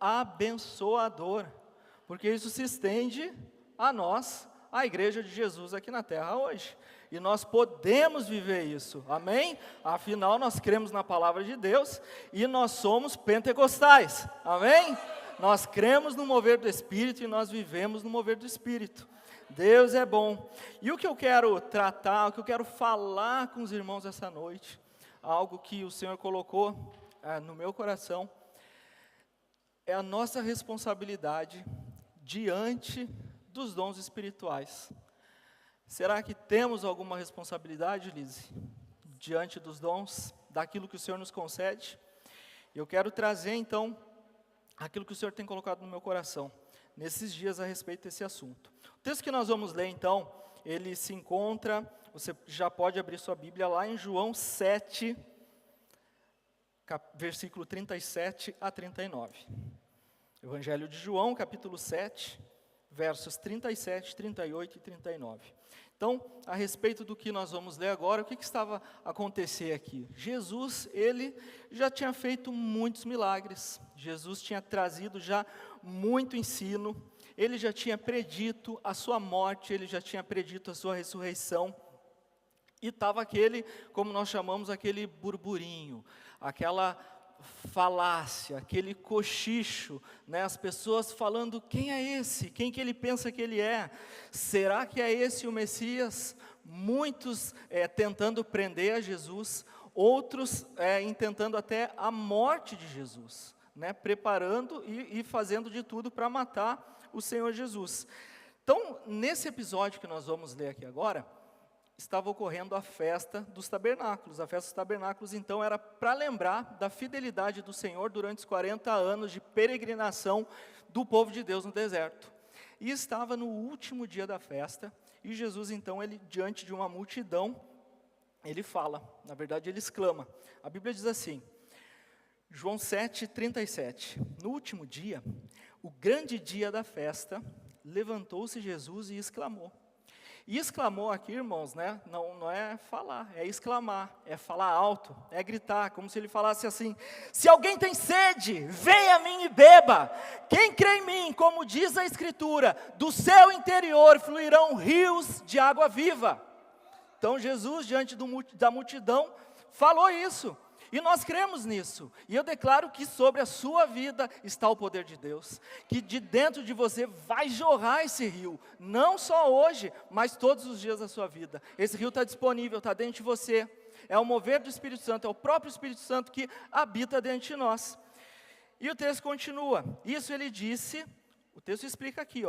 abençoador, porque isso se estende a nós, a igreja de Jesus aqui na terra hoje. E nós podemos viver isso, amém? Afinal, nós cremos na palavra de Deus e nós somos pentecostais, amém? Nós cremos no mover do Espírito e nós vivemos no mover do Espírito. Deus é bom. E o que eu quero tratar, o que eu quero falar com os irmãos essa noite, algo que o Senhor colocou no meu coração, é a nossa responsabilidade diante dos dons espirituais. Será que temos alguma responsabilidade, Lise, diante dos dons, daquilo que o Senhor nos concede? Eu quero trazer, então, aquilo que o Senhor tem colocado no meu coração, nesses dias a respeito desse assunto. O texto que nós vamos ler, então, ele se encontra, você já pode abrir sua Bíblia lá em João 7, versículo 37 a 39. Evangelho de João, capítulo 7, versos 37, 38 e 39. Então, a respeito do que nós vamos ler agora, o que estava a acontecer aqui? Jesus, ele já tinha feito muitos milagres, Jesus tinha trazido já muito ensino, ele já tinha predito a sua morte, ele já tinha predito a sua ressurreição, e estava aquele, como nós chamamos, aquele burburinho, aquela falácia, aquele cochicho, né? As pessoas falando, quem é esse? Quem que ele pensa que ele é? Será que é esse o Messias? Muitos tentando prender a Jesus, outros intentando até a morte de Jesus, né? Preparando e fazendo de tudo para matar o Senhor Jesus. Então, nesse episódio que nós vamos ler aqui agora, estava ocorrendo a festa dos tabernáculos. A festa dos tabernáculos, então, era para lembrar da fidelidade do Senhor durante os 40 anos de peregrinação do povo de Deus no deserto. E estava no último dia da festa, e Jesus, então, ele diante de uma multidão, ele fala, na verdade ele exclama. A Bíblia diz assim, João 7, 37, no último dia, o grande dia da festa, levantou-se Jesus e exclamou. E exclamou aqui, irmãos, né? Não é falar, é exclamar, é falar alto, é gritar, como se ele falasse assim, se alguém tem sede, venha a mim e beba. Quem crê em mim, como diz a Escritura, do seu interior fluirão rios de água viva. Então Jesus, diante da multidão, falou isso. E nós cremos nisso, e eu declaro que sobre a sua vida está o poder de Deus, que de dentro de você vai jorrar esse rio, não só hoje, mas todos os dias da sua vida. Esse rio está disponível, está dentro de você, é o mover do Espírito Santo, é o próprio Espírito Santo que habita dentro de nós. E o texto continua, isso ele disse, o texto explica aqui,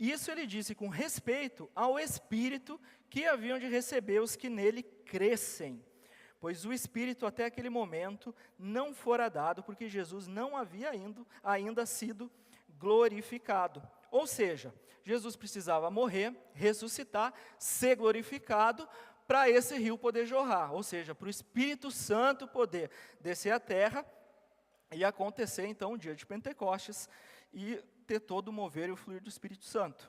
isso ele disse com respeito ao Espírito que haviam de receber os que nele crescem. Pois o Espírito até aquele momento não fora dado, porque Jesus não havia ainda sido glorificado. Ou seja, Jesus precisava morrer, ressuscitar, ser glorificado, para esse rio poder jorrar. Ou seja, para o Espírito Santo poder descer à terra, e acontecer então o dia de Pentecostes, e ter todo o mover e o fluir do Espírito Santo.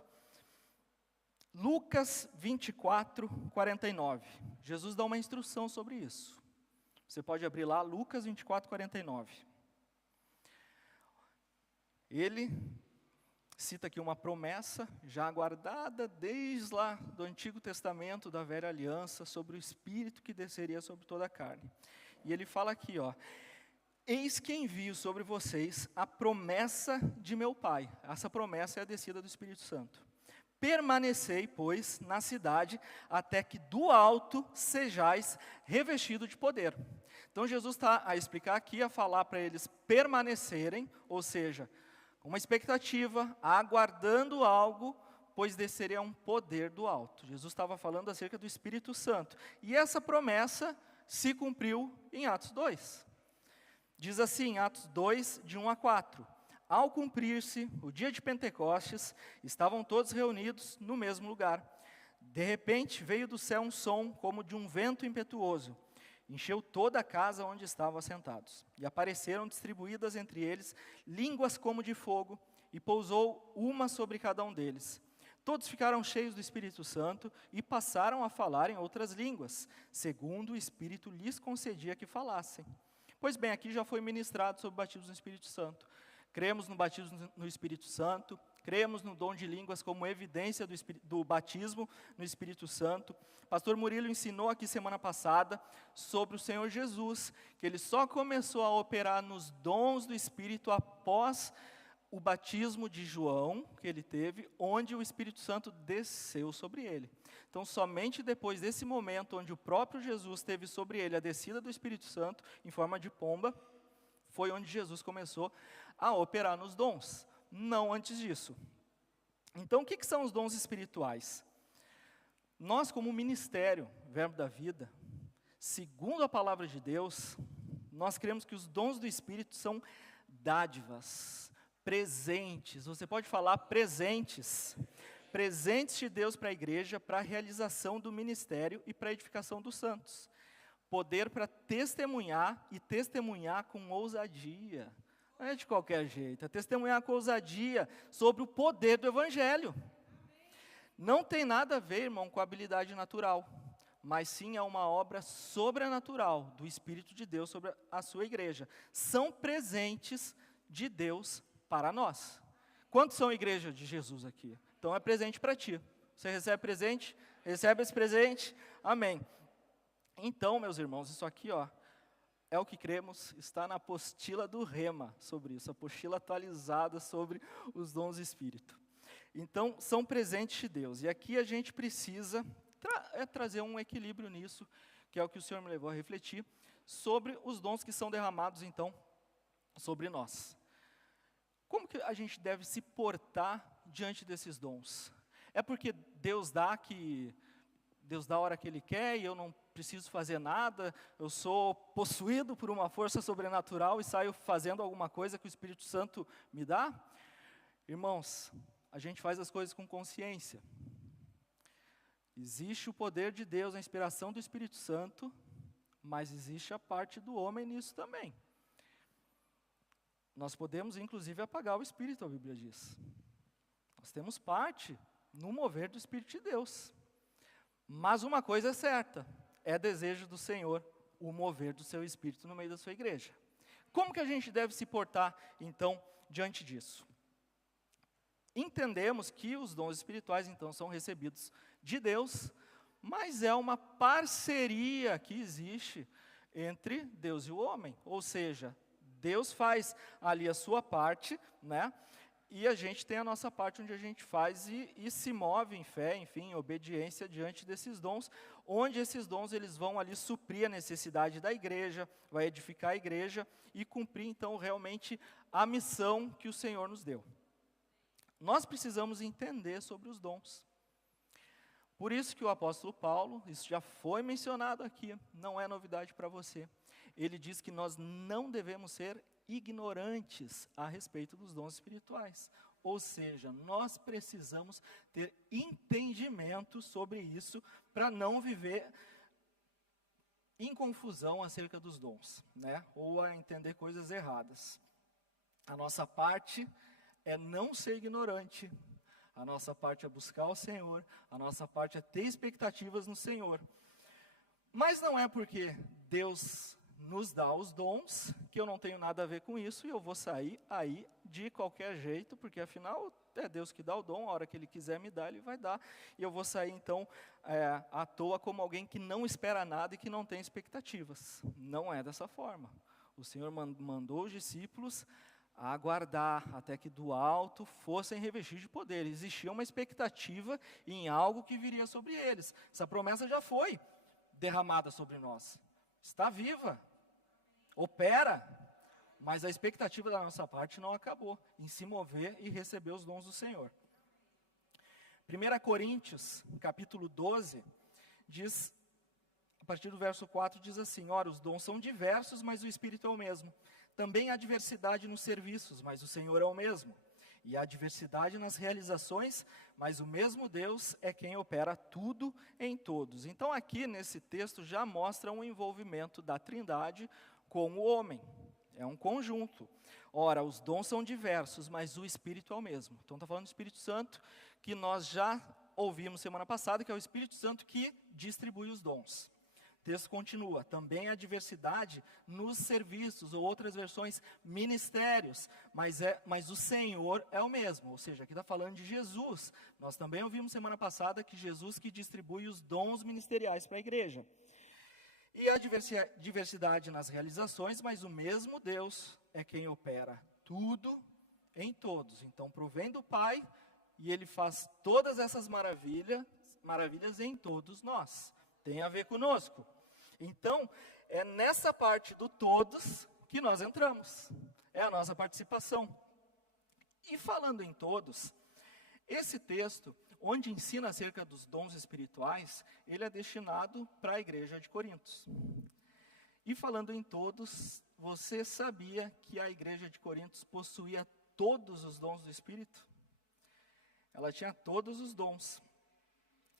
Lucas 24, 49. Jesus dá uma instrução sobre isso. Você pode abrir lá, Lucas 24, 49. Ele cita aqui uma promessa já aguardada desde lá do Antigo Testamento, da Velha Aliança, sobre o Espírito que desceria sobre toda a carne. E ele fala aqui, eis que envio sobre vocês a promessa de meu Pai. Essa promessa é a descida do Espírito Santo. Permanecei, pois, na cidade, até que do alto sejais revestido de poder. Então Jesus está a explicar aqui, a falar para eles permanecerem, ou seja, uma expectativa, aguardando algo, pois desceria um poder do alto. Jesus estava falando acerca do Espírito Santo. E essa promessa se cumpriu em Atos 2. Diz assim, Atos 2, de 1 a 4. Ao cumprir-se o dia de Pentecostes, estavam todos reunidos no mesmo lugar. De repente veio do céu um som como de um vento impetuoso. Encheu toda a casa onde estavam assentados. E apareceram distribuídas entre eles línguas como de fogo, e pousou uma sobre cada um deles. Todos ficaram cheios do Espírito Santo e passaram a falar em outras línguas, segundo o Espírito lhes concedia que falassem. Pois bem, aqui já foi ministrado sobre o batismo no Espírito Santo. Cremos no batismo no Espírito Santo, cremos no dom de línguas como evidência do batismo no Espírito Santo. Pastor Murilo ensinou aqui semana passada sobre o Senhor Jesus, que ele só começou a operar nos dons do Espírito após o batismo de João, que ele teve, onde o Espírito Santo desceu sobre ele. Então, somente depois desse momento, onde o próprio Jesus teve sobre ele a descida do Espírito Santo, em forma de pomba, foi onde Jesus começou a operar nos dons, não antes disso. Então, o que são os dons espirituais? Nós, como ministério, Verbo da Vida, segundo a palavra de Deus, nós cremos que os dons do Espírito são dádivas, presentes, você pode falar presentes de Deus para a igreja, para a realização do ministério e para a edificação dos santos. Poder para testemunhar e testemunhar com ousadia. Não é de qualquer jeito, é testemunhar com ousadia sobre o poder do Evangelho. Não tem nada a ver, irmão, com a habilidade natural, mas sim é uma obra sobrenatural do Espírito de Deus sobre a sua igreja. São presentes de Deus para nós. Quantos são igreja de Jesus aqui? Então é presente para ti. Você recebe presente? Recebe esse presente? Amém. Então, meus irmãos, isso aqui, é o que cremos, está na apostila do Rema sobre isso, a apostila atualizada sobre os dons do Espírito. Então, são presentes de Deus. E aqui a gente precisa trazer um equilíbrio nisso, que é o que o Senhor me levou a refletir, sobre os dons que são derramados, então, sobre nós. Como que a gente deve se portar diante desses dons? É porque Deus dá a hora que Ele quer e eu não preciso fazer nada, eu sou possuído por uma força sobrenatural e saio fazendo alguma coisa que o Espírito Santo me dá? Irmãos, a gente faz as coisas com consciência. Existe o poder de Deus, a inspiração do Espírito Santo, mas existe a parte do homem nisso também. Nós podemos, inclusive, apagar o Espírito, a Bíblia diz. Nós temos parte no mover do Espírito de Deus. Mas uma coisa é certa, é desejo do Senhor o mover do seu Espírito no meio da sua igreja. Como que a gente deve se portar, então, diante disso? Entendemos que os dons espirituais, então, são recebidos de Deus, mas é uma parceria que existe entre Deus e o homem. Ou seja, Deus faz ali a sua parte, né? E a gente tem a nossa parte onde a gente faz e se move em fé, enfim, em obediência diante desses dons, onde esses dons eles vão ali suprir a necessidade da igreja, vai edificar a igreja e cumprir então realmente a missão que o Senhor nos deu. Nós precisamos entender sobre os dons. Por isso que o apóstolo Paulo, isso já foi mencionado aqui, não é novidade para você. Ele diz que nós não devemos ser ignorantes a respeito dos dons espirituais. Ou seja, nós precisamos ter entendimento sobre isso para não viver em confusão acerca dos dons, né? Ou a entender coisas erradas. A nossa parte é não ser ignorante. A nossa parte é buscar o Senhor, a nossa parte é ter expectativas no Senhor. Mas não é porque Deus nos dá os dons, que eu não tenho nada a ver com isso, e eu vou sair aí de qualquer jeito, porque afinal é Deus que dá o dom, a hora que Ele quiser me dar, Ele vai dar, e eu vou sair então à toa como alguém que não espera nada e que não tem expectativas. Não é dessa forma. O Senhor mandou os discípulos a aguardar até que do alto fossem revestidos de poder. Existia uma expectativa em algo que viria sobre eles. Essa promessa já foi derramada sobre nós. Está viva, opera, mas a expectativa da nossa parte não acabou em se mover e receber os dons do Senhor. 1 Coríntios, capítulo 12, diz, a partir do verso 4, diz assim: ora, os dons são diversos, mas o Espírito é o mesmo. Também há diversidade nos serviços, mas o Senhor é o mesmo. E há diversidade nas realizações, mas o mesmo Deus é quem opera tudo em todos. Então aqui nesse texto já mostra um envolvimento da Trindade com o homem. É um conjunto. Ora, os dons são diversos, mas o Espírito é o mesmo. Então está falando do Espírito Santo, que nós já ouvimos semana passada, que é o Espírito Santo que distribui os dons. O texto continua, também há diversidade nos serviços, ou outras versões, ministérios, mas o Senhor é o mesmo, ou seja, aqui está falando de Jesus. Nós também ouvimos semana passada que Jesus que distribui os dons ministeriais para a igreja. E há diversidade nas realizações, mas o mesmo Deus é quem opera tudo em todos. Então provém do Pai, e Ele faz todas essas maravilhas em todos nós. Tem a ver conosco. Então, é nessa parte do todos que nós entramos. É a nossa participação. E falando em todos, esse texto, onde ensina acerca dos dons espirituais, ele é destinado para a igreja de Corinto. E falando em todos, você sabia que a igreja de Corinto possuía todos os dons do Espírito? Ela tinha todos os dons.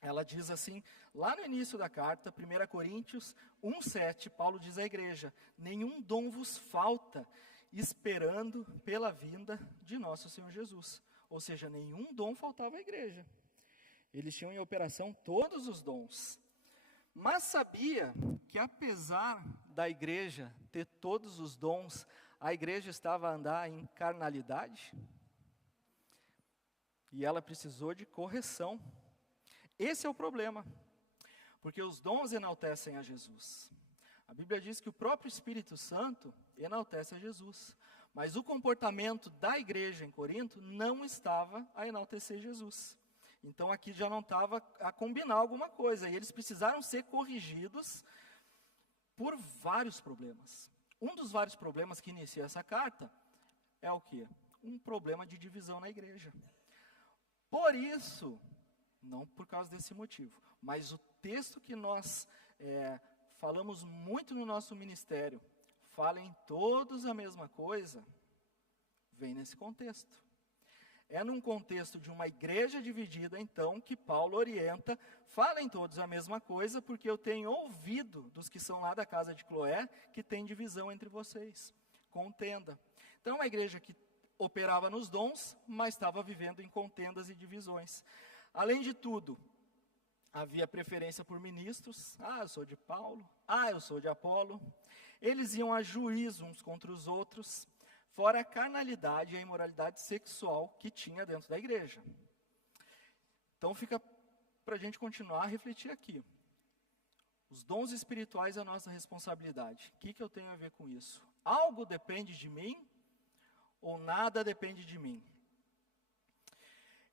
Ela diz assim, lá no início da carta, 1 Coríntios 1,7, Paulo diz à igreja, nenhum dom vos falta, esperando pela vinda de nosso Senhor Jesus. Ou seja, nenhum dom faltava à igreja. Eles tinham em operação todos os dons. Mas sabia que apesar da igreja ter todos os dons, a igreja estava a andar em carnalidade? E ela precisou de correção. Esse é o problema, porque os dons enaltecem a Jesus. A Bíblia diz que o próprio Espírito Santo enaltece a Jesus. Mas o comportamento da igreja em Corinto não estava a enaltecer Jesus. Então aqui já não estava a combinar alguma coisa. E eles precisaram ser corrigidos por vários problemas. Um dos vários problemas que inicia essa carta é o quê? Um problema de divisão na igreja. Por isso, não por causa desse motivo, mas o texto que nós falamos muito no nosso ministério, falem todos a mesma coisa, vem nesse contexto. É num contexto de uma igreja dividida, então, que Paulo orienta, falem todos a mesma coisa, porque eu tenho ouvido dos que são lá da casa de Cloé, que tem divisão entre vocês, contenda. Então, uma igreja que operava nos dons, mas estava vivendo em contendas e divisões. Além de tudo, havia preferência por ministros, eu sou de Paulo, eu sou de Apolo. Eles iam a juízo uns contra os outros, fora a carnalidade e a imoralidade sexual que tinha dentro da igreja. Então fica para a gente continuar a refletir aqui. Os dons espirituais é a nossa responsabilidade. O que eu tenho a ver com isso? Algo depende de mim ou nada depende de mim?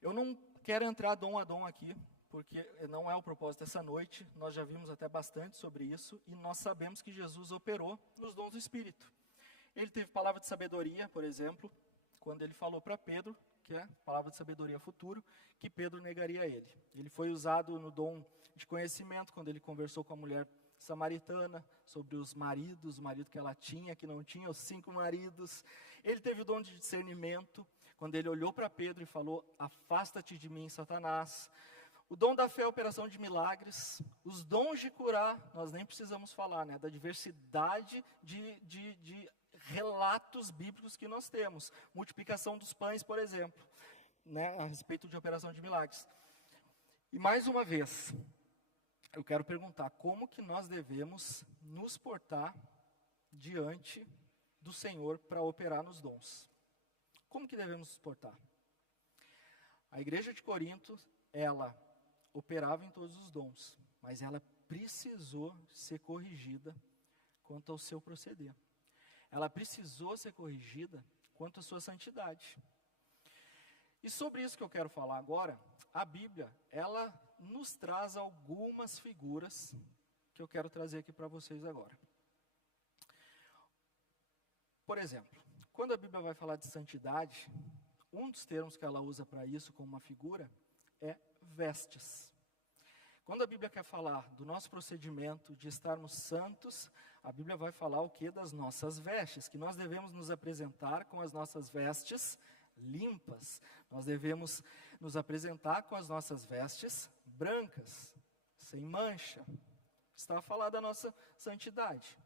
Eu não quero entrar dom a dom aqui, porque não é o propósito dessa noite. Nós já vimos até bastante sobre isso e nós sabemos que Jesus operou nos dons do Espírito. Ele teve palavra de sabedoria, por exemplo, quando ele falou para Pedro, que é palavra de sabedoria futuro, que Pedro negaria ele. Ele foi usado no dom de conhecimento, quando ele conversou com a mulher samaritana, sobre os maridos, o marido que ela tinha, que não tinha, os 5 maridos. Ele teve o dom de discernimento, quando ele olhou para Pedro e falou, afasta-te de mim, Satanás. O dom da fé é a operação de milagres. Os dons de curar, nós nem precisamos falar, né? Da diversidade de relatos bíblicos que nós temos. Multiplicação dos pães, por exemplo, né? A respeito de operação de milagres. E mais uma vez, eu quero perguntar, como que nós devemos nos portar diante do Senhor para operar nos dons? Como que devemos nos portar? A igreja de Corinto, ela operava em todos os dons, mas ela precisou ser corrigida quanto ao seu proceder. Ela precisou ser corrigida quanto à sua santidade. E sobre isso que eu quero falar agora, a Bíblia, ela nos traz algumas figuras que eu quero trazer aqui para vocês agora. Por exemplo, quando a Bíblia vai falar de santidade, um dos termos que ela usa para isso como uma figura é vestes. Quando a Bíblia quer falar do nosso procedimento de estarmos santos, a Bíblia vai falar o quê? Das nossas vestes, que nós devemos nos apresentar com as nossas vestes limpas. Nós devemos nos apresentar com as nossas vestes brancas, sem mancha. Está a falar da nossa santidade.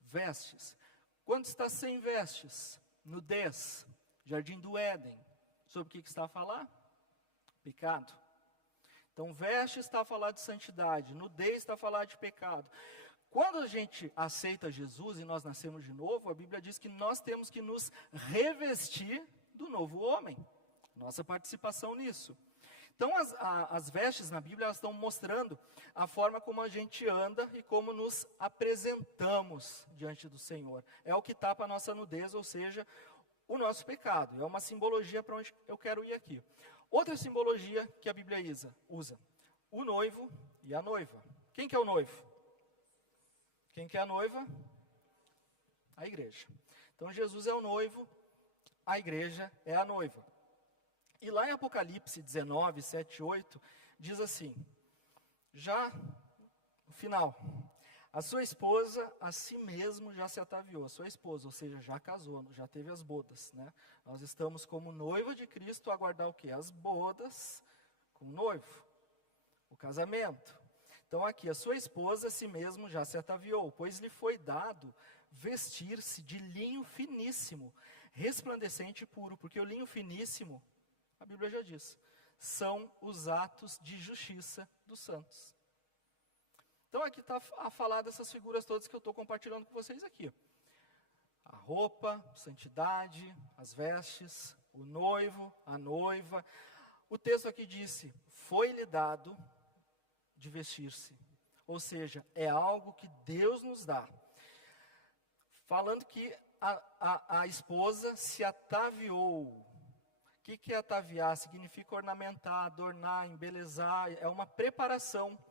Vestes. Quando está sem vestes, nudez, jardim do Éden, sobre o que está a falar? Pecado. Então, veste está a falar de santidade, nudez está a falar de pecado. Quando a gente aceita Jesus e nós nascemos de novo, a Bíblia diz que nós temos que nos revestir do novo homem. Nossa participação nisso. Então, as vestes na Bíblia, elas estão mostrando a forma como a gente anda e como nos apresentamos diante do Senhor. É o que tapa a nossa nudez, ou seja, o nosso pecado. É uma simbologia para onde eu quero ir aqui. Outra simbologia que a Bíblia usa, o noivo e a noiva. Quem que é o noivo? Quem que é a noiva? A igreja. Então, Jesus é o noivo, a igreja é a noiva. E lá em Apocalipse 19, 7 e 8, diz assim, já no final, a sua esposa a si mesmo já se ataviou, a sua esposa, ou seja, já casou, já teve as bodas, né? Nós estamos como noiva de Cristo a aguardar o quê? As bodas com o noivo, o casamento. Então aqui, a sua esposa a si mesmo já se ataviou, pois lhe foi dado vestir-se de linho finíssimo, resplandecente e puro, porque o linho finíssimo, a Bíblia já diz, são os atos de justiça dos santos. Então aqui está a falar dessas figuras todas que eu estou compartilhando com vocês aqui. A roupa, santidade, as vestes, o noivo, a noiva. O texto aqui disse, foi-lhe dado de vestir-se. Ou seja, é algo que Deus nos dá. Falando que a esposa se ataviou. O que é ataviar? Significa ornamentar, adornar, embelezar. É uma preparação,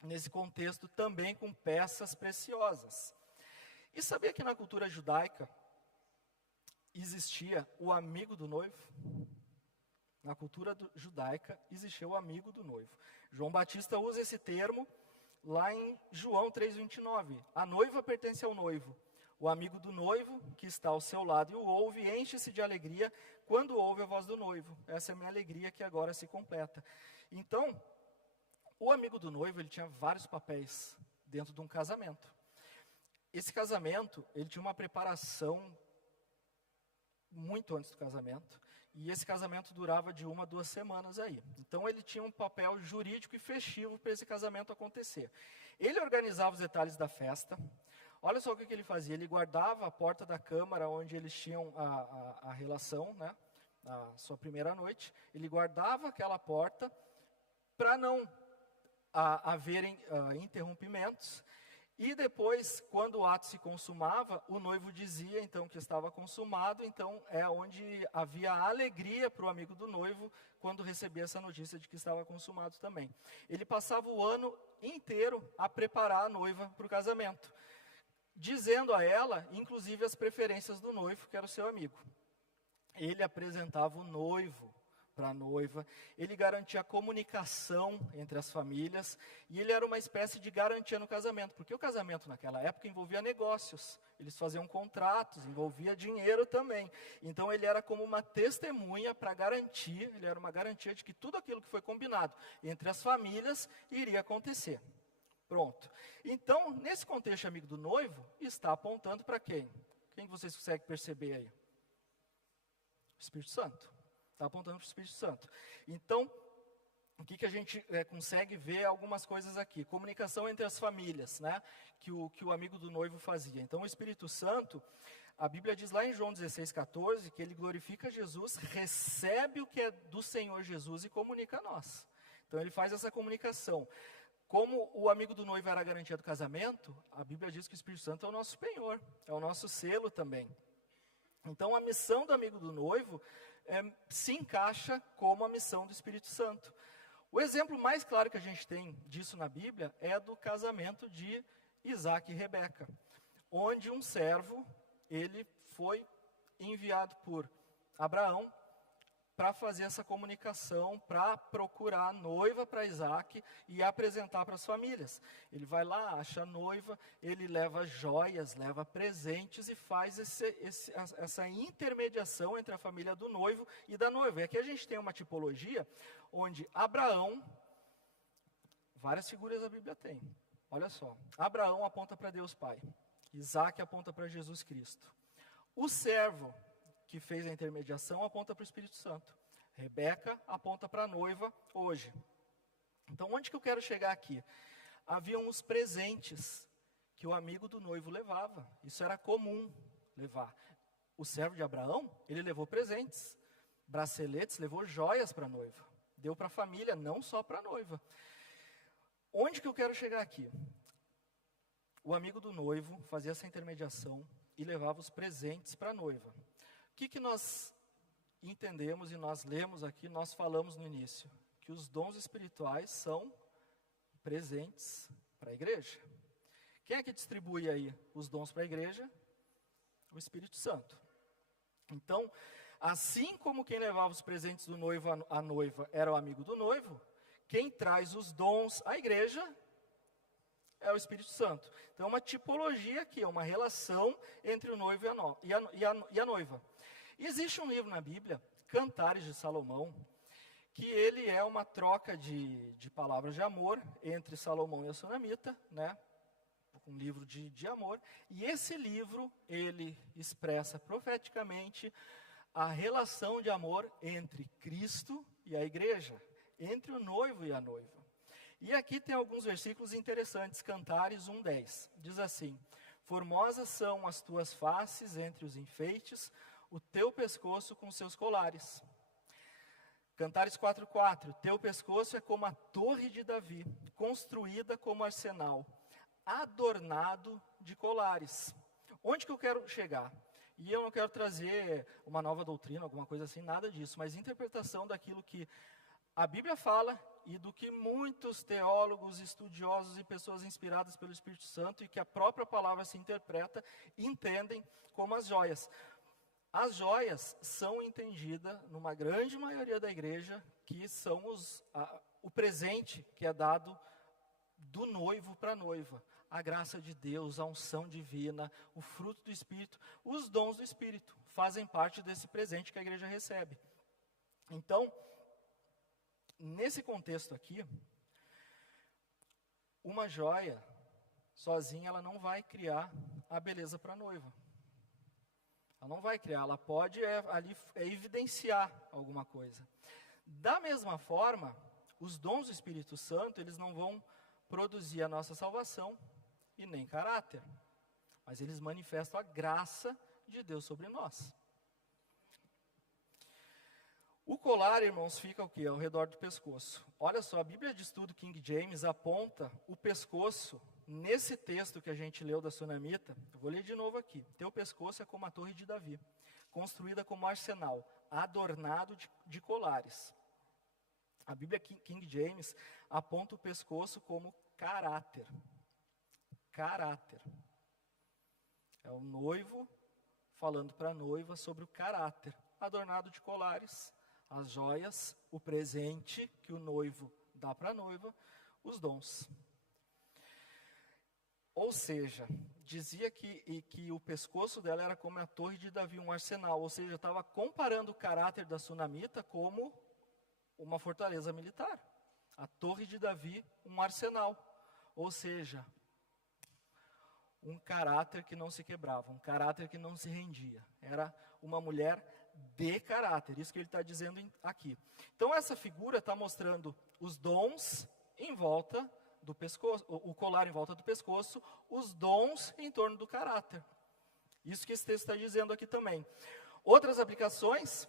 nesse contexto, também com peças preciosas. E sabia que na cultura judaica existia o amigo do noivo? Na cultura judaica existia o amigo do noivo. João Batista usa esse termo lá em João 3,29. A noiva pertence ao noivo. O amigo do noivo, que está ao seu lado e o ouve, enche-se de alegria quando ouve a voz do noivo. Essa é a minha alegria que agora se completa. Então, o amigo do noivo, ele tinha vários papéis dentro de um casamento. Esse casamento, ele tinha uma preparação muito antes do casamento. E esse casamento durava de 1 a 2 semanas aí. Então, ele tinha um papel jurídico e festivo para esse casamento acontecer. Ele organizava os detalhes da festa. Olha só o que ele fazia, ele guardava a porta da câmara onde eles tinham a relação, né, a sua primeira noite, ele guardava aquela porta para não haverem interrompimentos, e depois, quando o ato se consumava, o noivo dizia então que estava consumado, então é onde havia alegria para o amigo do noivo, quando recebia essa notícia de que estava consumado também. Ele passava o ano inteiro a preparar a noiva para o casamento, dizendo a ela, inclusive, as preferências do noivo, que era o seu amigo. Ele apresentava o noivo para a noiva, ele garantia a comunicação entre as famílias, e ele era uma espécie de garantia no casamento, porque o casamento naquela época envolvia negócios, eles faziam contratos, envolvia dinheiro também. Então ele era como uma testemunha para garantir, ele era uma garantia de que tudo aquilo que foi combinado entre as famílias iria acontecer. Pronto. Então, nesse contexto, amigo do noivo, está apontando para quem? Quem vocês conseguem perceber aí? O Espírito Santo. Está apontando para o Espírito Santo. Então, o que a gente consegue ver algumas coisas aqui? Comunicação entre as famílias, né? Que o amigo do noivo fazia. Então, o Espírito Santo, a Bíblia diz lá em João 16,14, que ele glorifica Jesus, recebe o que é do Senhor Jesus e comunica a nós. Então, ele faz essa comunicação. Como o amigo do noivo era a garantia do casamento, a Bíblia diz que o Espírito Santo é o nosso penhor, é o nosso selo também. Então, a missão do amigo do noivo se encaixa como a missão do Espírito Santo. O exemplo mais claro que a gente tem disso na Bíblia é do casamento de Isaac e Rebeca, onde um servo, ele foi enviado por Abraão para fazer essa comunicação, para procurar a noiva para Isaac e apresentar para as famílias. Ele vai lá, acha a noiva, ele leva joias, leva presentes e faz essa intermediação entre a família do noivo e da noiva. E aqui a gente tem uma tipologia onde Abraão, várias figuras a Bíblia tem. Olha só, Abraão aponta para Deus Pai, Isaac aponta para Jesus Cristo. O servo que fez a intermediação aponta para o Espírito Santo. Rebeca aponta para a noiva hoje. Então, onde que eu quero chegar aqui? Haviam os presentes que o amigo do noivo levava. Isso era comum levar. O servo de Abraão, ele levou presentes, braceletes, levou joias para a noiva. Deu para a família, não só para a noiva. Onde que eu quero chegar aqui? O amigo do noivo fazia essa intermediação e levava os presentes para a noiva. O que nós entendemos e nós lemos aqui, nós falamos no início? Que os dons espirituais são presentes para a igreja. Quem é que distribui aí os dons para a igreja? O Espírito Santo. Então, assim como quem levava os presentes do noivo à noiva era o amigo do noivo, quem traz os dons à igreja é o Espírito Santo. Então, é uma tipologia aqui, é uma relação entre o noivo e a noiva. E existe um livro na Bíblia, Cantares de Salomão, que ele é uma troca de palavras de amor entre Salomão e a Sunamita, né? Um livro de amor. E esse livro, ele expressa profeticamente a relação de amor entre Cristo e a igreja, entre o noivo e a noiva. E aqui tem alguns versículos interessantes, Cantares 1:10. Diz assim: formosas são as tuas faces entre os enfeites, o teu pescoço com seus colares. Cantares 4:4, teu pescoço é como a torre de Davi, construída como arsenal, adornado de colares. Onde que eu quero chegar? E eu não quero trazer uma nova doutrina, alguma coisa assim, nada disso, mas interpretação daquilo que a Bíblia fala e do que muitos teólogos, estudiosos e pessoas inspiradas pelo Espírito Santo e que a própria palavra se interpreta, entendem como as joias. As joias são entendidas, numa grande maioria da igreja, que são o presente que é dado do noivo para a noiva. A graça de Deus, a unção divina, o fruto do Espírito, os dons do Espírito fazem parte desse presente que a igreja recebe. Então, nesse contexto aqui, uma joia, sozinha, ela não vai criar a beleza para a noiva. Ela não vai criar, ela pode evidenciar alguma coisa. Da mesma forma, os dons do Espírito Santo, eles não vão produzir a nossa salvação e nem caráter, mas eles manifestam a graça de Deus sobre nós. O colar, irmãos, fica o quê? Ao redor do pescoço. Olha só, a Bíblia de Estudo King James aponta o pescoço, nesse texto que a gente leu da Sunamita, eu vou ler de novo aqui. Teu pescoço é como a torre de Davi, construída como arsenal, adornado de colares. A Bíblia King James aponta o pescoço como caráter. Caráter. É o noivo falando para a noiva sobre o caráter, adornado de colares, as joias, o presente que o noivo dá para a noiva, os dons. Ou seja, dizia que o pescoço dela era como a torre de Davi, um arsenal. Ou seja, estava comparando o caráter da Sunamita como uma fortaleza militar. A torre de Davi, um arsenal. Ou seja, um caráter que não se quebrava, um caráter que não se rendia. Era uma mulher de caráter, isso que ele está dizendo aqui. Então essa figura está mostrando os dons em volta do pescoço, o colar em volta do pescoço, os dons em torno do caráter. Isso que esse texto está dizendo aqui também. Outras aplicações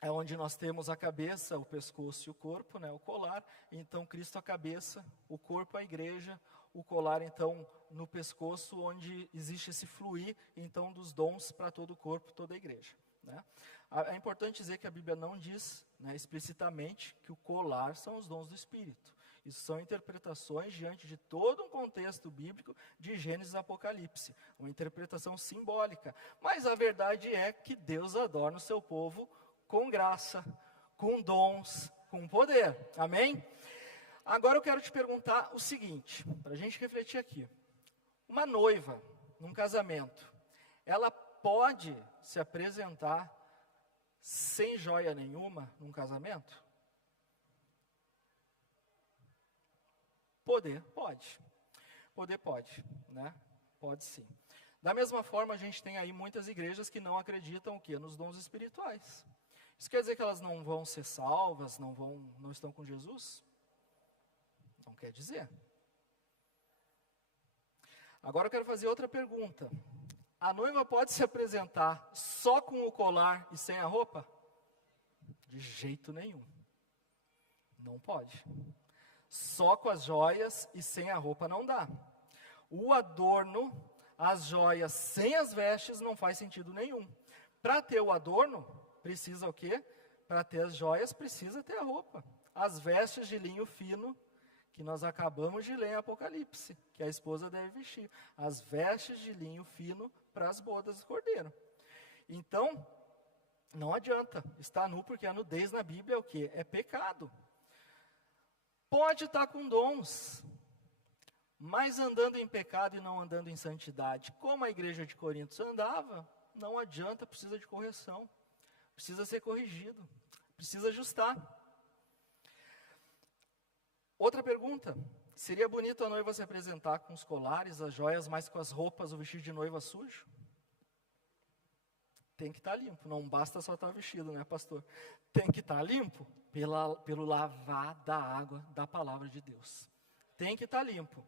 é onde nós temos a cabeça, o pescoço e o corpo, né, o colar. Então Cristo a cabeça, o corpo a igreja, o colar então no pescoço, onde existe esse fluir então dos dons para todo o corpo, toda a igreja. Né? É importante dizer que a Bíblia não diz, né, explicitamente que o colar são os dons do Espírito. Isso são interpretações diante de todo um contexto bíblico de Gênesis e Apocalipse. Uma interpretação simbólica. Mas a verdade é que Deus adorna o seu povo com graça, com dons, com poder. Amém? Agora eu quero te perguntar o seguinte, para a gente refletir aqui. Uma noiva, num casamento, ela pode se apresentar sem joia nenhuma num casamento? Poder, pode. Poder pode, né? Pode sim. Da mesma forma, a gente tem aí muitas igrejas que não acreditam o quê? Nos dons espirituais. Isso quer dizer que elas não vão ser salvas, não estão com Jesus? Não quer dizer. Agora eu quero fazer outra pergunta. A noiva pode se apresentar só com o colar e sem a roupa? De jeito nenhum. Não pode. Só com as joias e sem a roupa não dá. O adorno, as joias sem as vestes não faz sentido nenhum. Para ter o adorno, precisa o quê? Para ter as joias, precisa ter a roupa. As vestes de linho fino, que nós acabamos de ler em Apocalipse, que a esposa deve vestir. As vestes de linho fino para as bodas do Cordeiro. Então, não adianta estar nu, porque a nudez na Bíblia é o quê? É pecado. Pode estar com dons, mas andando em pecado e não andando em santidade, como a igreja de Corinto andava, não adianta, precisa de correção, precisa ser corrigido, precisa ajustar. Outra pergunta, seria bonito a noiva se apresentar com os colares, as joias, mas com as roupas, o vestido de noiva sujo? Tem que estar limpo, não basta só estar vestido, né, pastor? Tem que estar limpo pelo lavar da água da palavra de Deus. Tem que estar limpo.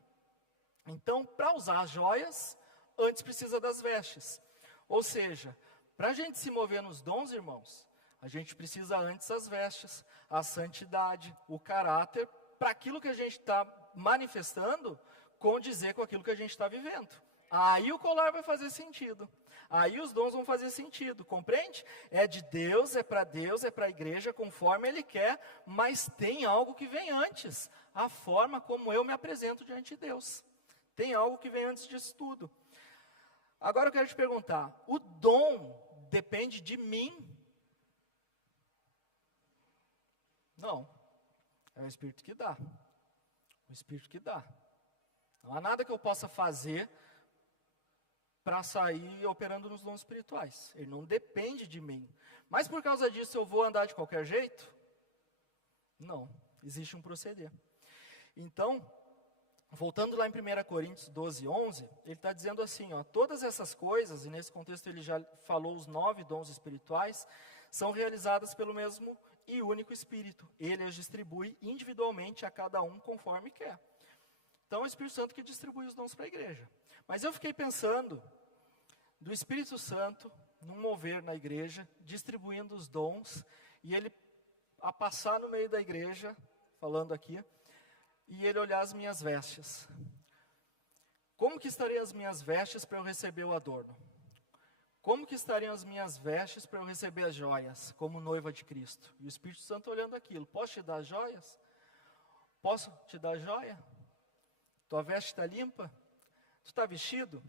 Então, para usar as joias, antes precisa das vestes. Ou seja, para a gente se mover nos dons, irmãos, a gente precisa antes das vestes, a santidade, o caráter, para aquilo que a gente está manifestando, condizer com aquilo que a gente está vivendo. Aí o colar vai fazer sentido. Aí os dons vão fazer sentido, compreende? É de Deus, é para a igreja, conforme Ele quer, mas tem algo que vem antes. A forma como eu me apresento diante de Deus. Tem algo que vem antes disso tudo. Agora eu quero te perguntar, o dom depende de mim? Não. É o Espírito que dá. O Espírito que dá. Não há nada que eu possa fazer para sair operando nos dons espirituais. Ele não depende de mim. Mas por causa disso eu vou andar de qualquer jeito? Não. Existe um proceder. Então, voltando lá em 1 Coríntios 12, 11, ele está dizendo assim, ó, todas essas coisas, e nesse contexto ele já falou os 9 dons espirituais, são realizadas pelo mesmo e único Espírito. Ele as distribui individualmente a cada um conforme quer. Então, é o Espírito Santo que distribui os dons para a igreja. Mas eu fiquei pensando do Espírito Santo num mover na igreja, distribuindo os dons, e ele a passar no meio da igreja, falando aqui, e ele olhar as minhas vestes. Como que estariam as minhas vestes para eu receber o adorno? Como que estariam as minhas vestes para eu receber as joias, como noiva de Cristo? E o Espírito Santo olhando aquilo, posso te dar joias? Posso te dar joia? Tua veste está limpa? Tu está vestido?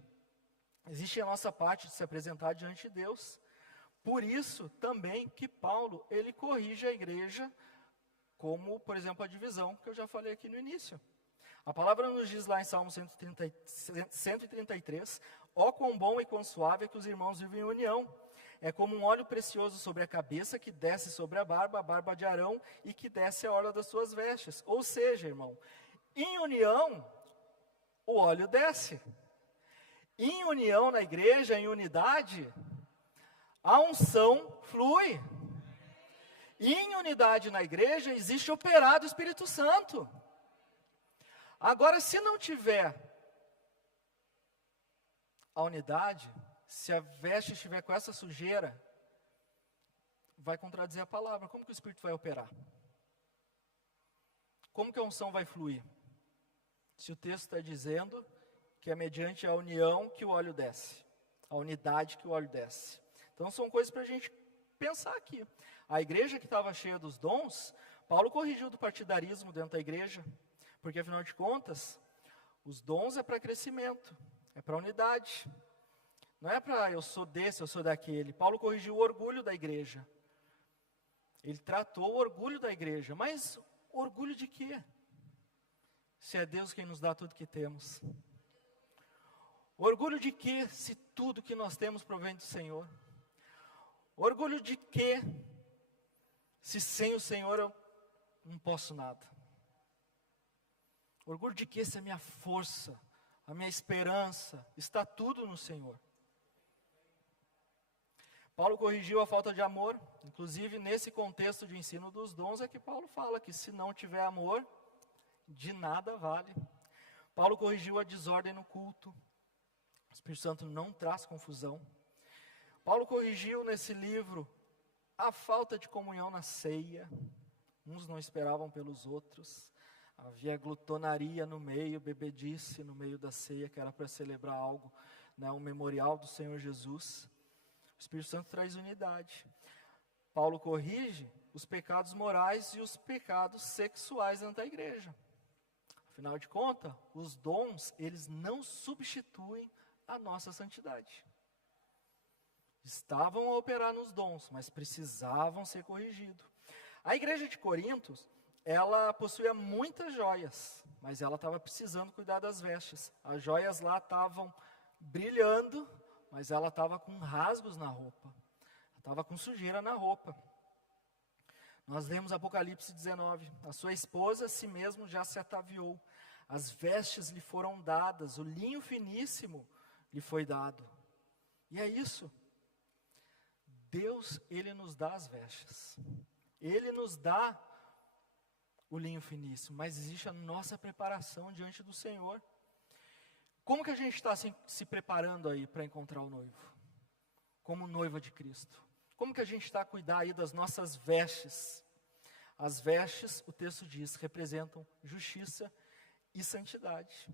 Existe a nossa parte de se apresentar diante de Deus. Por isso também que Paulo, ele corrige a igreja, como, por exemplo, a divisão que eu já falei aqui no início. A palavra nos diz lá em Salmo 133, ó quão bom e quão suave é que os irmãos vivem em união. É como um óleo precioso sobre a cabeça, que desce sobre a barba de Arão, e que desce a orla das suas vestes. Ou seja, irmão, em união, o óleo desce. Em união na igreja, em unidade, a unção flui. E em unidade na igreja, existe operar do Espírito Santo. Agora, se não tiver a unidade, se a veste estiver com essa sujeira, vai contradizer a palavra. Como que o Espírito vai operar? Como que a unção vai fluir? Se o texto está dizendo que é mediante a união que o óleo desce, a unidade que o óleo desce. Então são coisas para a gente pensar aqui. A igreja que estava cheia dos dons, Paulo corrigiu do partidarismo dentro da igreja, porque afinal de contas, os dons é para crescimento, é para unidade. Não é para eu sou desse, eu sou daquele. Paulo corrigiu o orgulho da igreja. Ele tratou o orgulho da igreja, mas orgulho de quê? Se é Deus quem nos dá tudo que temos. Orgulho de quê, se tudo que nós temos provém do Senhor? Orgulho de quê, se sem o Senhor eu não posso nada? Orgulho de quê, se a minha força, a minha esperança, está tudo no Senhor? Paulo corrigiu a falta de amor, inclusive nesse contexto de ensino dos dons é que Paulo fala que se não tiver amor, de nada vale. Paulo corrigiu a desordem no culto, Espírito Santo não traz confusão. Paulo corrigiu nesse livro a falta de comunhão na ceia. Uns não esperavam pelos outros. Havia glutonaria no meio, bebedice no meio da ceia, que era para celebrar algo, né, um memorial do Senhor Jesus. O Espírito Santo traz unidade. Paulo corrige os pecados morais e os pecados sexuais dentro da igreja. Afinal de contas, os dons, eles não substituem a nossa santidade. Estavam a operar nos dons, mas precisavam ser corrigidos. A igreja de Corinto, ela possuía muitas joias, mas ela estava precisando cuidar das vestes. As joias lá estavam brilhando, mas ela estava com rasgos na roupa. Estava com sujeira na roupa. Nós lemos Apocalipse 19. A sua esposa, a si mesmo, já se ataviou. As vestes lhe foram dadas, o linho finíssimo lhe foi dado. E é isso. Deus, Ele nos dá as vestes. Ele nos dá o linho finíssimo, mas existe a nossa preparação diante do Senhor. Como que a gente está se preparando aí para encontrar o noivo? Como noiva de Cristo. Como que a gente está a cuidar aí das nossas vestes? As vestes, o texto diz, representam justiça e santidade.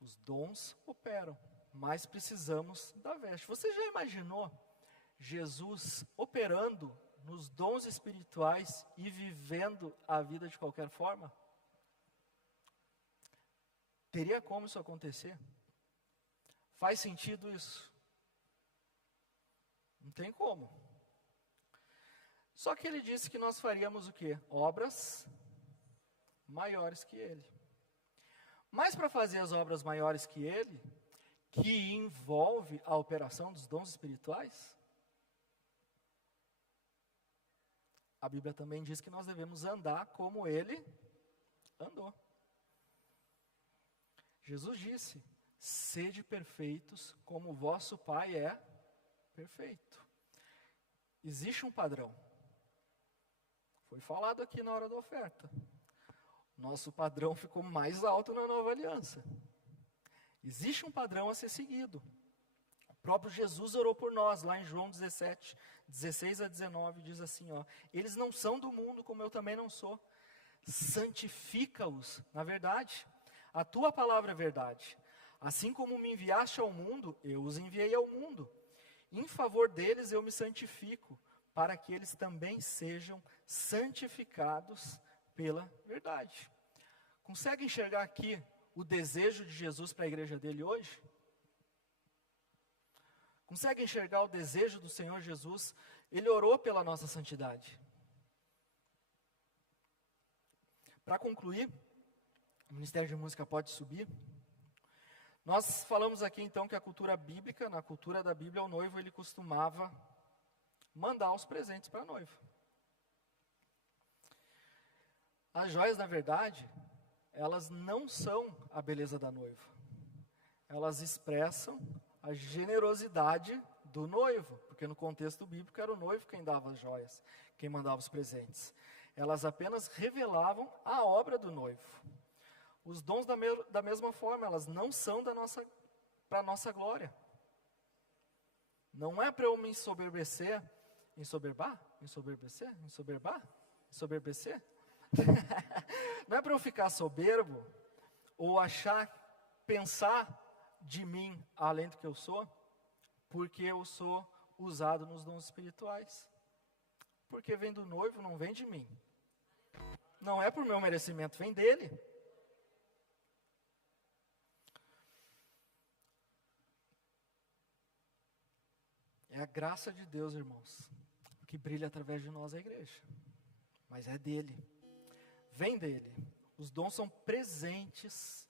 Os dons operam, mas precisamos da veste. Você já imaginou Jesus operando nos dons espirituais e vivendo a vida de qualquer forma? Teria como isso acontecer? Faz sentido isso? Não tem como. Só que ele disse que nós faríamos o quê? Obras maiores que ele. Mas para fazer as obras maiores que ele, que envolve a operação dos dons espirituais, a Bíblia também diz que nós devemos andar como ele andou. Jesus disse: sede perfeitos como o vosso Pai é perfeito. Existe um padrão. Foi falado aqui na hora da oferta. Nosso padrão ficou mais alto na nova aliança. Existe um padrão a ser seguido. O próprio Jesus orou por nós, lá em João 17, 16 a 19, diz assim, ó: eles não são do mundo, como eu também não sou. Santifica-os na verdade. A tua palavra é verdade. Assim como me enviaste ao mundo, eu os enviei ao mundo. Em favor deles eu me santifico, para que eles também sejam santificados pela verdade. Consegue enxergar aqui o desejo de Jesus para a igreja dele hoje? Consegue enxergar o desejo do Senhor Jesus? Ele orou pela nossa santidade. Para concluir, o Ministério de Música pode subir. Nós falamos aqui então que a cultura bíblica, na cultura da Bíblia, o noivo ele costumava mandar os presentes para a noiva. As joias, na verdade, elas não são a beleza da noiva. Elas expressam a generosidade do noivo, porque no contexto bíblico era o noivo quem dava as joias, quem mandava os presentes. Elas apenas revelavam a obra do noivo. Os dons da mesma forma, elas não são para a nossa glória. Não é para eu me ensoberbecer, ensoberbar? Não é para eu ficar soberbo, ou pensar de mim além do que eu sou, porque eu sou usado nos dons espirituais. Porque vem do noivo, não vem de mim. Não é por meu merecimento, vem dele. É a graça de Deus, irmãos, que brilha através de nós, a igreja. Mas é dele. Vem dele. Os dons são presentes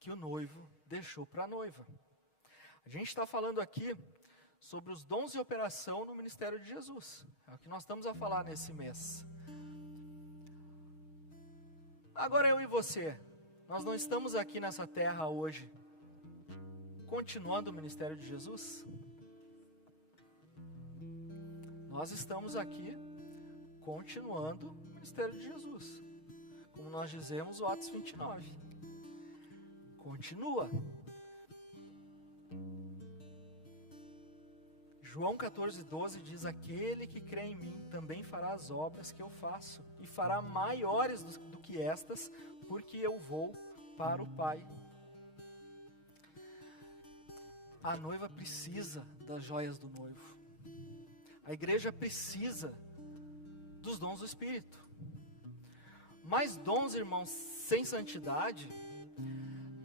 que o noivo deixou para a noiva. A gente está falando aqui sobre os dons de operação no ministério de Jesus. É o que nós estamos a falar nesse mês. Agora eu e você, nós não estamos aqui nessa terra hoje continuando o ministério de Jesus? Nós estamos aqui continuando o ministério de Jesus. Como nós dizemos, o Atos 29. continua. João 14,12 diz: aquele que crê em mim também fará as obras que eu faço, e fará maiores do que estas, porque eu vou para o Pai. A noiva precisa das joias do noivo. A igreja precisa dos dons do Espírito. Mas dons, irmãos, sem santidade,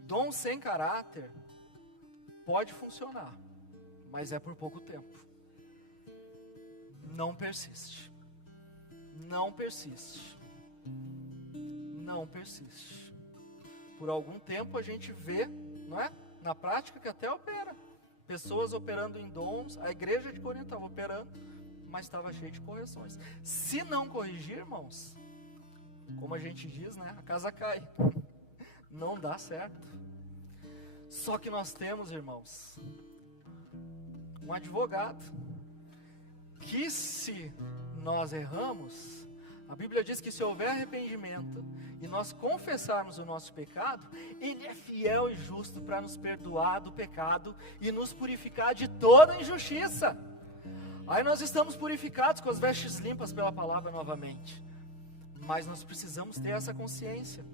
dons sem caráter, pode funcionar, mas é por pouco tempo. Não persiste. Não persiste. Não persiste. Por algum tempo a gente vê, não é? Na prática que até opera. Pessoas operando em dons. A igreja de Corinto estava operando, mas estava cheia de correções. Se não corrigir, irmãos, como a gente diz, né? A casa cai. Não dá certo. Só que nós temos, irmãos, um advogado, que se nós erramos, a Bíblia diz que se houver arrependimento e nós confessarmos o nosso pecado, Ele é fiel e justo para nos perdoar do pecado e nos purificar de toda injustiça. Aí nós estamos purificados com as vestes limpas pela palavra novamente, mas nós precisamos ter essa consciência.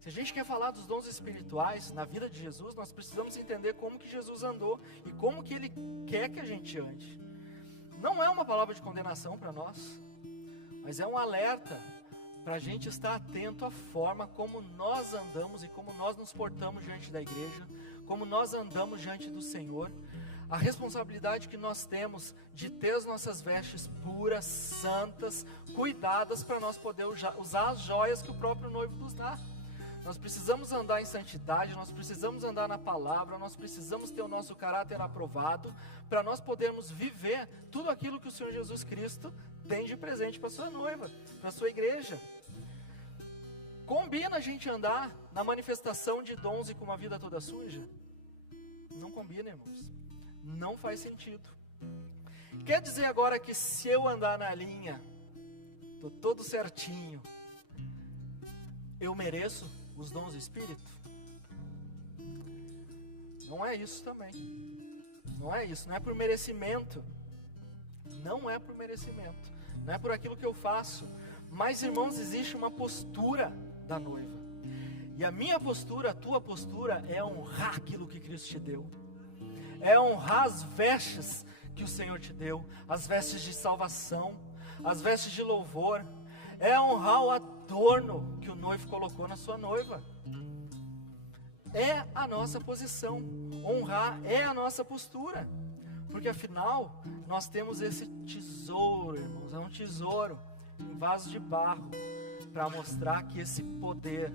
Se a gente quer falar dos dons espirituais na vida de Jesus, nós precisamos entender como que Jesus andou e como que Ele quer que a gente ande. Não é uma palavra de condenação para nós, mas é um alerta para a gente estar atento à forma como nós andamos e como nós nos portamos diante da igreja, como nós andamos diante do Senhor, a responsabilidade que nós temos de ter as nossas vestes puras, santas, cuidadas, para nós poder usar as joias que o próprio noivo nos dá. Nós precisamos andar em santidade, nós precisamos andar na palavra, nós precisamos ter o nosso caráter aprovado, para nós podermos viver tudo aquilo que o Senhor Jesus Cristo tem de presente para a sua noiva, para a sua igreja. Combina a gente andar na manifestação de dons e com uma vida toda suja? Não combina, irmãos. Não faz sentido. Quer dizer agora que se eu andar na linha, estou todo certinho, eu mereço os dons do Espírito? Não é isso também. Não é isso, não é por merecimento. Não é por merecimento. Não é por aquilo que eu faço. Mas, irmãos, existe uma postura da noiva. E a minha postura, a tua postura, é honrar aquilo que Cristo te deu. É honrar as vestes que o Senhor te deu, as vestes de salvação, as vestes de louvor. É honrar o adorno que o noivo colocou na sua noiva. É a nossa posição. Honrar é a nossa postura. Porque afinal, nós temos esse tesouro, irmãos. É um tesouro em vaso de barro, para mostrar que esse poder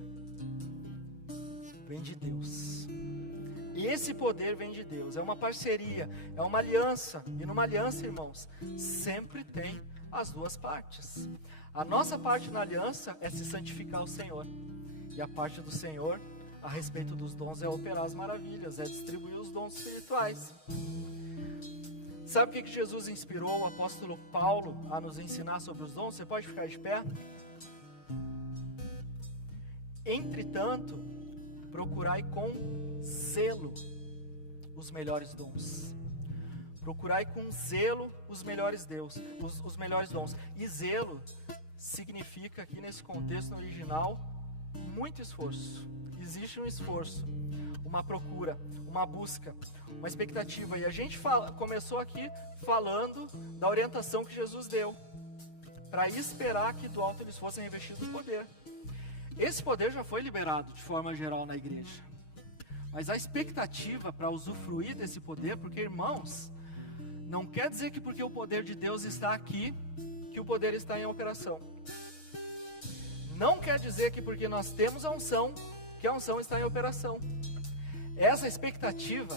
vem de Deus. E esse poder vem de Deus. É uma parceria, é uma aliança. E numa aliança, irmãos, sempre tem as duas partes. A nossa parte na aliança é se santificar ao Senhor. E a parte do Senhor, a respeito dos dons, é operar as maravilhas, é distribuir os dons espirituais. Sabe o que Jesus inspirou o apóstolo Paulo a nos ensinar sobre os dons? Você pode ficar de pé? Entretanto, procurai com zelo os melhores dons. Procurai com zelo os melhores os melhores dons. E zelo significa aqui nesse contexto original muito esforço. Existe um esforço, uma procura, uma busca, uma expectativa. E a gente começou aqui falando da orientação que Jesus deu, para esperar que do alto eles fossem revestidos do poder. Esse poder já foi liberado de forma geral na igreja. Mas a expectativa para usufruir desse poder, porque, irmãos, não quer dizer que porque o poder de Deus está aqui, que o poder está em operação. Não quer dizer que porque nós temos a unção, que a unção está em operação. Essa expectativa,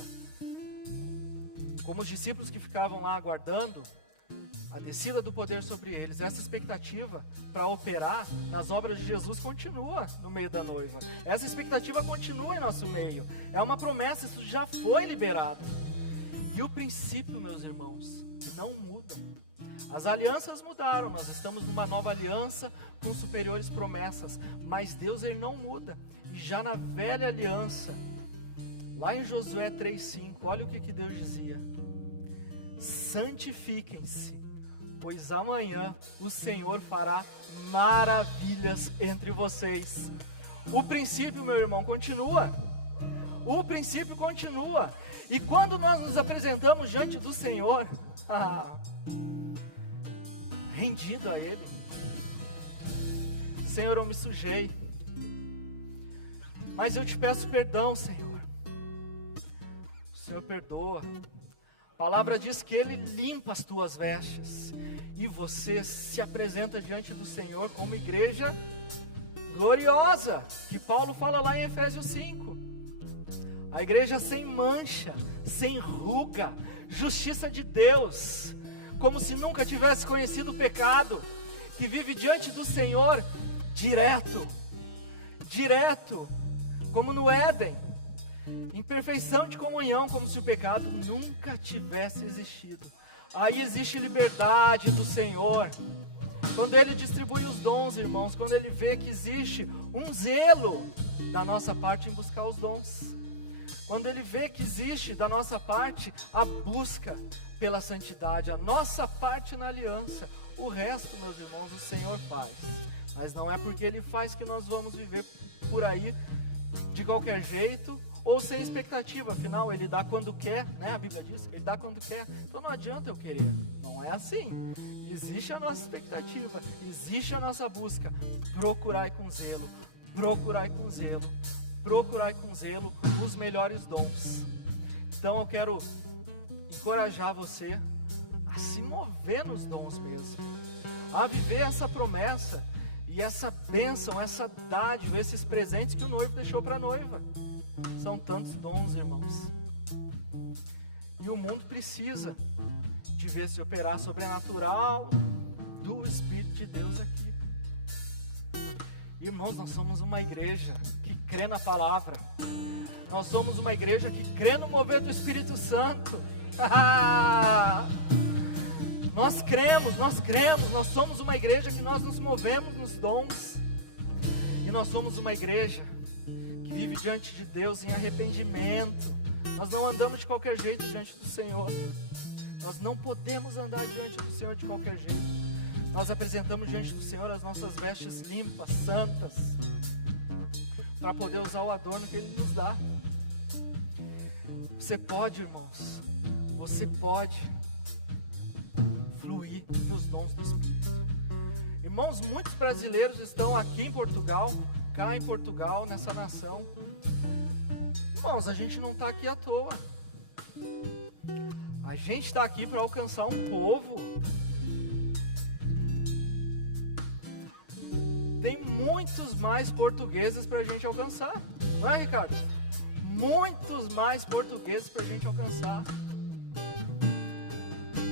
como os discípulos que ficavam lá aguardando a descida do poder sobre eles, essa expectativa para operar nas obras de Jesus continua no meio da noiva. Essa expectativa continua em nosso meio. É uma promessa, isso já foi liberado. E o princípio, meus irmãos, não muda. As alianças mudaram, nós estamos numa nova aliança com superiores promessas, mas Deus, ele não muda. E já na velha aliança, lá em Josué 3,5, olha o que Deus dizia: santifiquem-se, pois amanhã o Senhor fará maravilhas entre vocês. O princípio, meu irmão, continua. O princípio continua. E quando nós nos apresentamos diante do Senhor, rendido a Ele, Senhor, eu me sujei, mas eu te peço perdão, Senhor. O Senhor perdoa. A palavra diz que Ele limpa as tuas vestes, e você se apresenta diante do Senhor como igreja gloriosa, que Paulo fala lá em Efésios 5. A igreja sem mancha, sem ruga, justiça de Deus, como se nunca tivesse conhecido o pecado, que vive diante do Senhor direto, como no Éden, em perfeição de comunhão, como se o pecado nunca tivesse existido. Aí existe liberdade do Senhor, quando Ele distribui os dons, irmãos, quando Ele vê que existe um zelo da nossa parte em buscar os dons, quando Ele vê que existe da nossa parte a busca pela santidade, a nossa parte na aliança. O resto, meus irmãos, o Senhor faz, mas não é porque Ele faz que nós vamos viver por aí de qualquer jeito ou sem expectativa. Afinal, Ele dá quando quer, né? A Bíblia diz, Ele dá quando quer, então não adianta eu querer. Não é assim. Existe a nossa expectativa, existe a nossa busca. Procurai com zelo, procurai com zelo, procurai com zelo os melhores dons. Então eu quero encorajar você a se mover nos dons mesmo, a viver essa promessa e essa bênção, essa dádiva, esses presentes que o noivo deixou para a noiva. São tantos dons, irmãos, e o mundo precisa de ver se operar sobrenatural do Espírito de Deus aqui. Irmãos, nós somos uma igreja que crê na palavra, nós somos uma igreja que crê no mover do Espírito Santo. Nós cremos, nós somos uma igreja que nós nos movemos nos dons, e nós somos uma igreja que vive diante de Deus em arrependimento. Nós não andamos de qualquer jeito diante do Senhor, nós não podemos andar diante do Senhor de qualquer jeito. Nós apresentamos diante do Senhor as nossas vestes limpas, santas, para poder usar o adorno que Ele nos dá. Você pode, irmãos, você pode fluir nos dons do Espírito. Irmãos, muitos brasileiros estão aqui em Portugal, cá em Portugal, nessa nação. Irmãos, a gente não está aqui à toa. A gente está aqui para alcançar um povo. Tem muitos mais portugueses para a gente alcançar, não é, Ricardo? Muitos mais portugueses para a gente alcançar.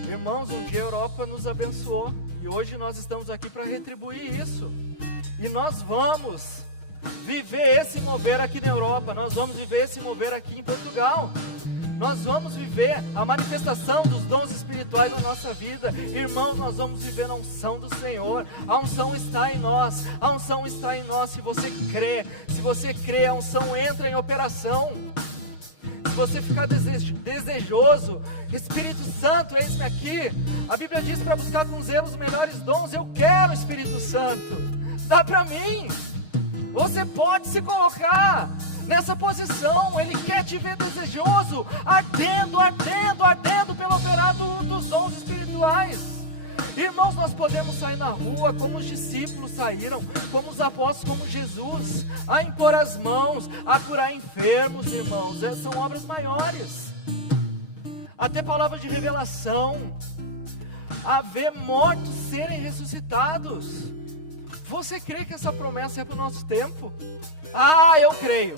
Irmãos, um dia a Europa nos abençoou, e hoje nós estamos aqui para retribuir isso. E nós vamos viver esse mover aqui na Europa, nós vamos viver esse mover aqui em Portugal. Nós vamos viver a manifestação dos dons espirituais na nossa vida. Irmãos, nós vamos viver a unção do Senhor. A unção está em nós. A unção está em nós. Se você crê, a unção entra em operação. Se você ficar desejoso, Espírito Santo, eis-me aqui. A Bíblia diz para buscar com zelo os melhores dons. Eu quero o Espírito Santo. Dá para mim. Você pode se colocar nessa posição. Ele quer te ver desejoso, ardendo pelo operar dos dons espirituais. Irmãos, nós podemos sair na rua como os discípulos saíram, como os apóstolos, como Jesus, a impor as mãos, a curar enfermos, irmãos. São obras maiores. A ter palavras de revelação, a ver mortos serem ressuscitados. Você crê que essa promessa é para o nosso tempo? Eu creio.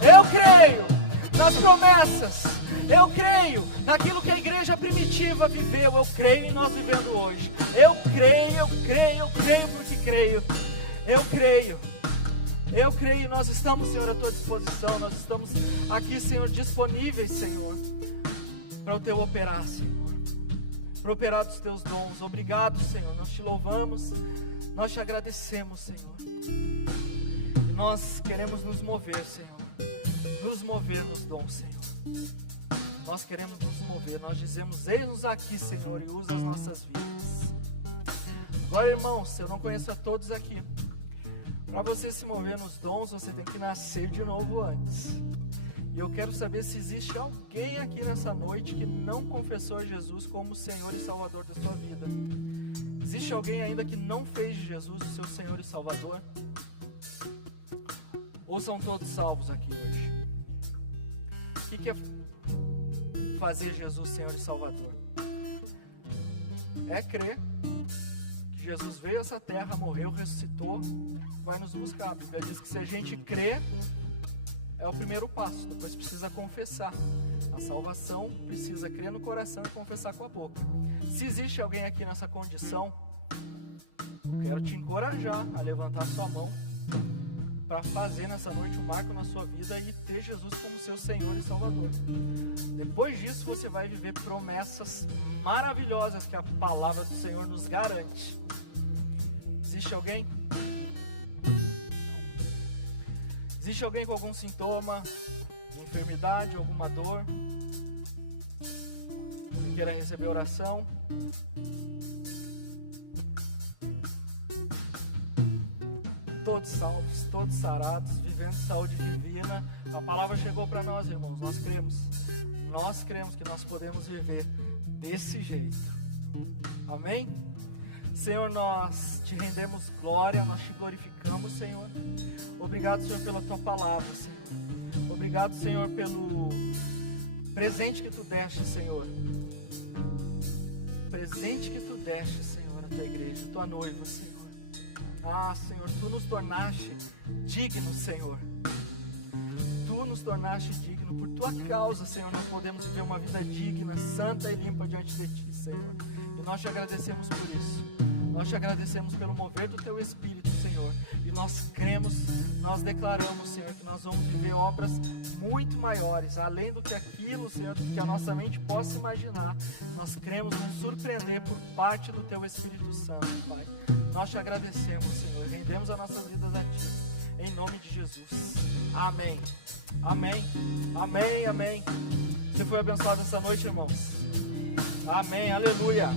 Eu creio nas promessas. Eu creio naquilo que a igreja primitiva viveu. Eu creio em nós vivendo hoje. Eu creio porque creio. Eu creio. Eu creio e nós estamos, Senhor, à tua disposição. Nós estamos aqui, Senhor, disponíveis, Senhor, para o teu operar, Senhor, para operar dos teus dons. Obrigado, Senhor, nós te louvamos, nós te agradecemos, Senhor. E nós queremos nos mover, Senhor, nos mover nos dons, Senhor. Nós queremos nos mover, nós dizemos, eis-nos aqui, Senhor, e usa as nossas vidas. Agora, irmãos, eu não conheço a todos aqui. Para você se mover nos dons, você tem que nascer de novo antes. E eu quero saber se existe alguém aqui nessa noite que não confessou Jesus como Senhor e Salvador da sua vida. Existe alguém ainda que não fez de Jesus o seu Senhor e Salvador? Ou são todos salvos aqui hoje? O que é fazer Jesus Senhor e Salvador? É crer que Jesus veio a essa terra, morreu, ressuscitou, vai nos buscar. A Bíblia diz que se a gente crer, é o primeiro passo. Depois precisa confessar. A salvação precisa crer no coração e confessar com a boca. Se existe alguém aqui nessa condição, eu quero te encorajar a levantar sua mão para fazer nessa noite um marco na sua vida e ter Jesus como seu Senhor e Salvador. Depois disso você vai viver promessas maravilhosas que a palavra do Senhor nos garante. Existe alguém? Existe alguém com algum sintoma de enfermidade, alguma dor, que queira receber oração? Todos salvos, todos sarados, vivendo saúde divina. A palavra chegou para nós, irmãos, nós cremos que nós podemos viver desse jeito. Amém? Senhor, nós te rendemos glória, nós te glorificamos, Senhor. Obrigado, Senhor, pela tua palavra, Senhor. Obrigado, Senhor, pelo presente que tu deste, Senhor. Presente que tu deste, Senhor, à tua igreja, tua noiva, Senhor. Ah, Senhor, tu nos tornaste dignos, Senhor. Tu nos tornaste digno. Por tua causa, Senhor, nós podemos viver uma vida digna, santa e limpa diante de ti, Senhor. E nós te agradecemos por isso. Nós te agradecemos pelo mover do teu Espírito, Senhor. E nós cremos, nós declaramos, Senhor, que nós vamos viver obras muito maiores, além do que aquilo, Senhor, que a nossa mente possa imaginar. Nós cremos nos surpreender por parte do teu Espírito Santo, Pai. Nós te agradecemos, Senhor, e rendemos as nossas vidas a Ti, em nome de Jesus. Amém. Amém. Amém, amém. Você foi abençoado essa noite, irmãos? Amém, aleluia.